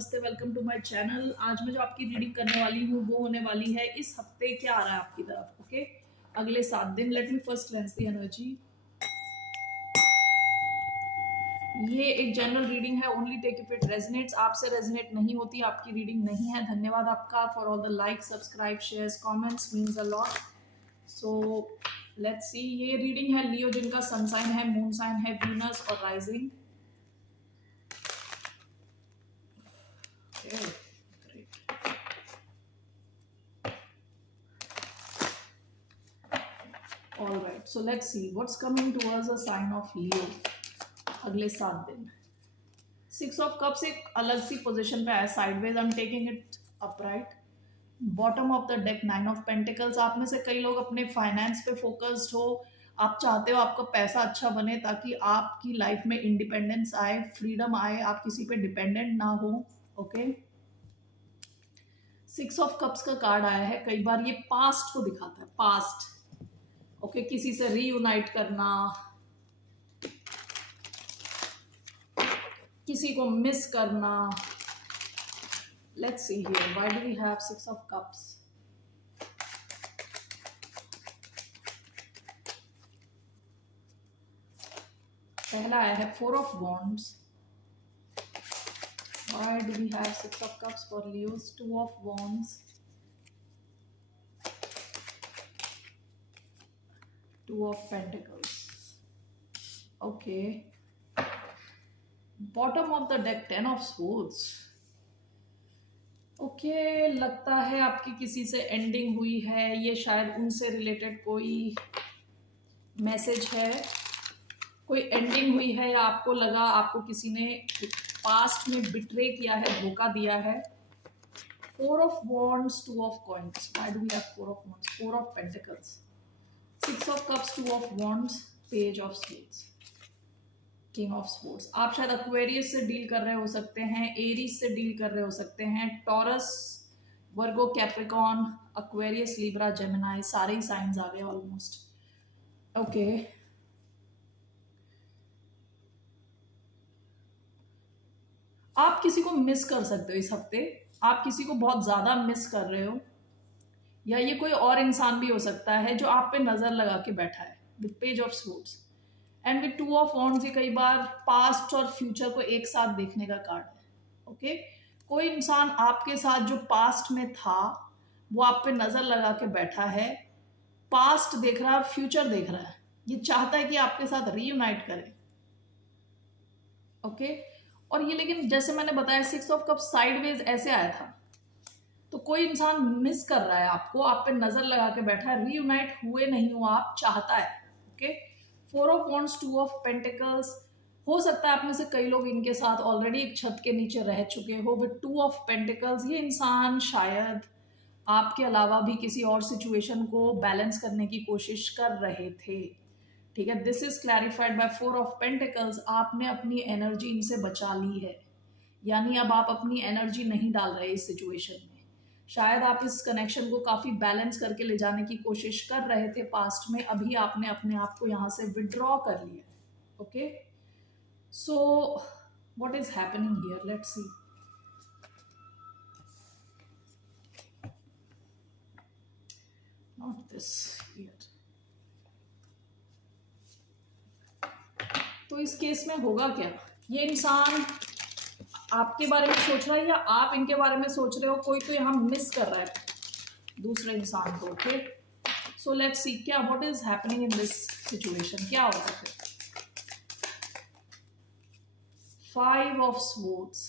नमस्ते, welcome to my channel. आज मैं जो आपकी रीडिंग करने वाली हूँ वो होने वाली है इस हफ्ते क्या आ रहा है आपकी तरफ। ओके, अगले 7 दिन। Let me first cleanse the energy. ये एक जनरल रीडिंग है, only take if it resonates. आपसे रेजोनेट नहीं होती, आपकी रीडिंग नहीं है। धन्यवाद आपका for all the like, subscribe, shares, comments, means a lot. So let's see. ये रीडिंग है लियो, जिनका सन साइन है, मून साइन है वीनस और rising. Okay, great. All right, so let's see what's coming towards a sign of Leo अगले 7 दिन। 6 of Cups एक अलग सी पोजीशन पे है, sideways. I am taking it upright. Bottom of the deck 9 of Pentacles। आप में से कई लोग अपने फाइनेंस पे फोकस्ड हो। आप चाहते हो आपका पैसा अच्छा बने ताकि आपकी लाइफ में इंडिपेंडेंस आए, फ्रीडम आए, आप किसी पे डिपेंडेंट ना हो। ओके, 6 of Cups का कार्ड आया है। कई बार ये पास्ट को दिखाता है, पास्ट। ओके, किसी से रीयूनाइट करना, किसी को मिस करना। Let's see here, why do we have 6 of Cups। पहला आया है 4 of Wands। Why do we have 6 of Cups for Leos. 2 of Wands, 2 of Pentacles। Okay, bottom of the deck 10 of Swords। Okay, लगता है आपकी किसी से ending हुई है। ये शायद उनसे रिलेटेड कोई मैसेज है, कोई एंडिंग हुई है, या आपको लगा आपको किसी ने पास्ट में बिट्रे किया है, धोखा दिया है। 4 of Wands, 2 of Coins। Why do we have 4 of Wands? 4 of Pentacles, 6 of Cups, 2 of Wands, Page of Swords, king of sports. आप शायद एक्वेरियस से डील कर रहे हो सकते हैं, एरीज से डील कर रहे हो सकते हैं, टॉरस, वर्गो, कैप्रिकॉन, एक्वेरियस, लिब्रा, जेमिनाई, सारे ही साइंस आ गए ऑलमोस्ट। ओके, आप किसी को मिस कर सकते हो इस हफ्ते। आप किसी को बहुत ज्यादा मिस कर रहे हो, या ये कोई और इंसान भी हो सकता है जो आप पे नजर लगा के बैठा है। With page of sports and with 2 of Wands, ये कई बार पास्ट और फ्यूचर को एक साथ देखने का कार्ड है। ओके, कोई इंसान आपके साथ जो पास्ट में था वो आप पे नजर लगा के बैठा है, पास्ट देख रहा है, फ्यूचर देख रहा है। ये चाहता है कि आपके साथ रीयूनाइट करे। ओके, और ये, लेकिन जैसे मैंने बताया 6 of Cups साइडवेज ऐसे आया था, तो कोई इंसान मिस कर रहा है आपको, आप पे नजर लगा के बैठा है। रीयूनाइट हुए नहीं हो आप, चाहता है। Okay, 4 of Wands, 2 of Pentacles। हो सकता है आप में से कई लोग इनके साथ ऑलरेडी एक छत के नीचे रह चुके हो। विद 2 of Pentacles, ये इंसान शायद आपके अलावा भी किसी और सिचुएशन को बैलेंस करने की कोशिश कर रहे थे। ठीक है, this is clarified by 4 of Pentacles। आपने अपनी एनर्जी इनसे बचा ली है, यानी अब आप अपनी एनर्जी नहीं डाल रहे इस सिचुएशन में। शायद आप इस कनेक्शन को काफी बैलेंस करके ले जाने की कोशिश कर रहे थे पास्ट में, अभी आपने अपने आप को यहां से विड्रॉ कर लिया। Okay, so what is happening here, let's see. Not this here. तो इस केस में होगा क्या? ये इंसान आपके बारे में सोच रहा है या आप इनके बारे में सोच रहे हो। कोई तो यहाँ मिस कर रहा है दूसरे इंसान को। ओके, सो लेट्स सी क्या what is happening in this situation, क्या होगा फिर। 5 of Swords,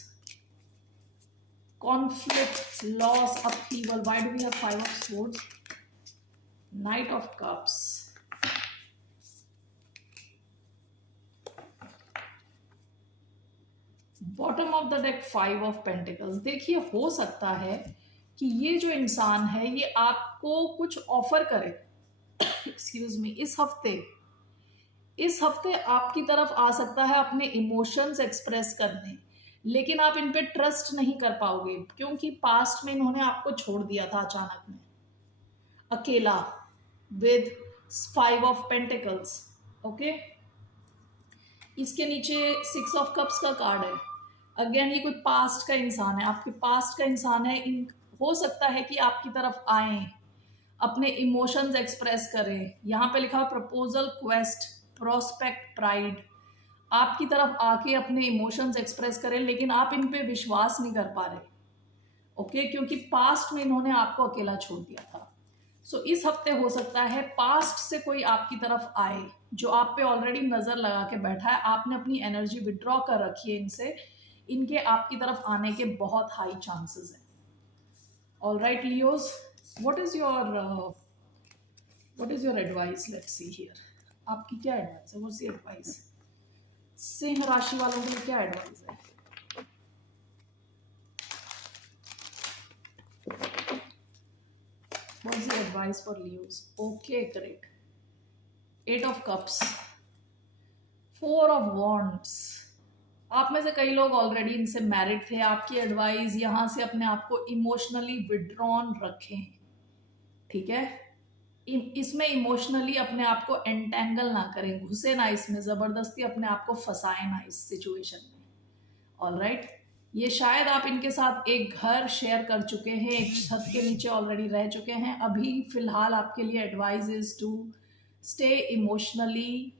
conflict, loss, upheaval। Why do we have 5 of Swords? Knight of Cups, bottom of the deck 5 of Pentacles। देखिए, हो सकता है कि ये जो इंसान है ये आपको कुछ ऑफर करे, एक्सक्यूज मी, इस हफ्ते आपकी तरफ आ सकता है अपने इमोशंस एक्सप्रेस करने, लेकिन आप इन पे ट्रस्ट नहीं कर पाओगे क्योंकि पास्ट में इन्होंने आपको छोड़ दिया था अचानक में, अकेला। With 5 of Pentacles। ओके, इसके नीचे 6 of Cups का कार्ड है। अगेन ये कोई पास्ट का इंसान है, आपके पास्ट का इंसान है। हो सकता है कि आपकी तरफ आए, अपने इमोशंस एक्सप्रेस करें। यहाँ पे लिखा प्रपोजल, क्वेस्ट, प्रोस्पेक्ट, प्राइड। आपकी तरफ आके अपने इमोशंस एक्सप्रेस करें, लेकिन आप इन पे विश्वास नहीं कर पा रहे, ओके, क्योंकि पास्ट में इन्होंने आपको अकेला छोड़ दिया था। सो इस हफ्ते हो सकता है पास्ट से कोई आपकी तरफ आए जो आप पे ऑलरेडी नजर लगा के बैठा है, आपने अपनी एनर्जी विड्रॉ कर रखी है इनसे, इनके आपकी तरफ आने के बहुत हाई चांसेस हैं। All right Leos, what is your advice? Let's see here, आपकी क्या एडवाइस है? What's the advice? सिंह राशि वालों के लिए क्या एडवाइस है? What's the advice for Leos? Okay, great. 8 of Cups, 4 of Wands. आप में से कई लोग ऑलरेडी इनसे मैरिड थे। आपकी एडवाइस यहाँ से अपने आप को इमोशनली विड्रॉन रखें, ठीक है? इसमें इमोशनली अपने आप को एंटेंगल ना करें, घुसे ना इसमें, जबरदस्ती अपने आप को फंसाए ना इस सिचुएशन में। ऑल राइट, ये शायद आप इनके साथ एक घर शेयर कर चुके हैं, एक छत के नीचे ऑलरेडी रह चुके हैं। अभी फिलहाल आपके लिए advice is to stay emotionally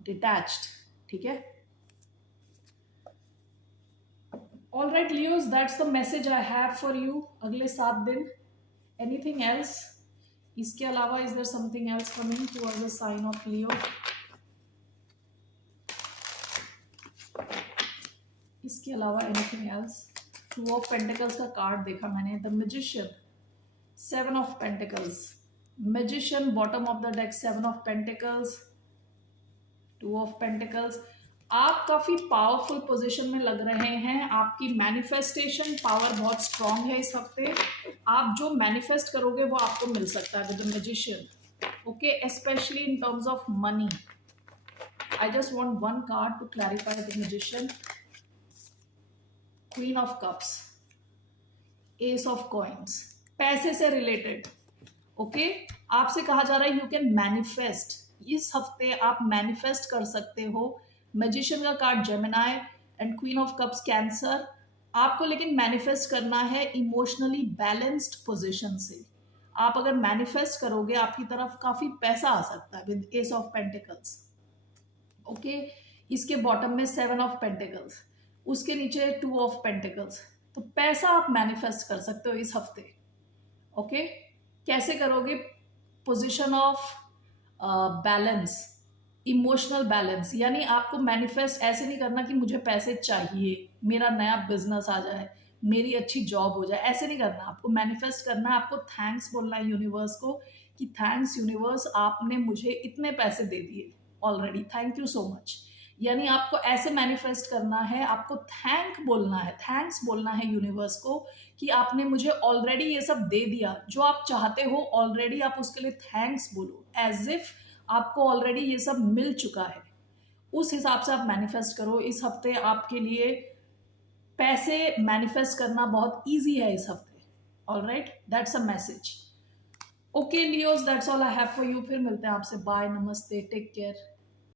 detached, ठीक है? All right Leos, that's the message I have for you अगले 7 दिन। Anything else? इसके अलावा is there something else coming towards the sign of Leo? इसके अलावा एनीथिंग एल्स? 2 ऑफ पेंटिकल्स का card देखा मैंने, the magician, 7 of pentacles, magician bottom of the deck, 7 of pentacles, 2 of pentacles. आप काफी पावरफुल पोजीशन में लग रहे हैं, आपकी मैनिफेस्टेशन पावर बहुत स्ट्रांग है इस हफ्ते। आप जो मैनिफेस्ट करोगे वो आपको मिल सकता है with the magician, okay, specially in terms of money. I just want one card to clarify the magician. Queen of cups, ace of coins, पैसे से रिलेटेड, ओके। आपसे कहा जा रहा है यू कैन मैनिफेस्ट, इस हफ्ते आप मैनिफेस्ट कर सकते हो। मैजिशियन का card Gemini and queen of cups cancer. आपको लेकिन मैनिफेस्ट करना है इमोशनली बैलेंस्ड पोजीशन से। आप अगर मैनिफेस्ट करोगे आपकी तरफ काफी पैसा आ सकता है with S of pentacles, okay. इसके बॉटम में 7 ऑफ पेंटिकल्स, उसके नीचे 2 ऑफ पेंटिकल्स। तो पैसा आप मैनिफेस्ट कर सकते हो इस हफ्ते, ओके। कैसे करोगे? Position of balance, emotional balance, यानी आपको मैनिफेस्ट ऐसे नहीं करना कि मुझे पैसे चाहिए, मेरा नया बिजनेस आ जाए, मेरी अच्छी जॉब हो जाए, ऐसे नहीं करना। आपको मैनिफेस्ट करना है, आपको थैंक्स बोलना है यूनिवर्स को कि थैंक्स यूनिवर्स, आपने मुझे इतने पैसे दे दिए already, thank you so much. यानी आपको ऐसे मैनिफेस्ट करना है, आपको थैंक बोलना है, थैंक्स बोलना है यूनिवर्स को कि आपने मुझे ऑलरेडी ये सब दे दिया, जो आप चाहते हो ऑलरेडी आप उसके लिए थैंक्स बोलो, एज इफ आपको ऑलरेडी ये सब मिल चुका है। उस हिसाब से आप मैनिफेस्ट करो। इस हफ्ते आपके लिए पैसे मैनिफेस्ट करना बहुत ईजी है इस हफ्ते। All right, that's a message. Okay Leos, that's all I have for you. फिर मिलते हैं आपसे, बाय, नमस्ते, टेक केयर।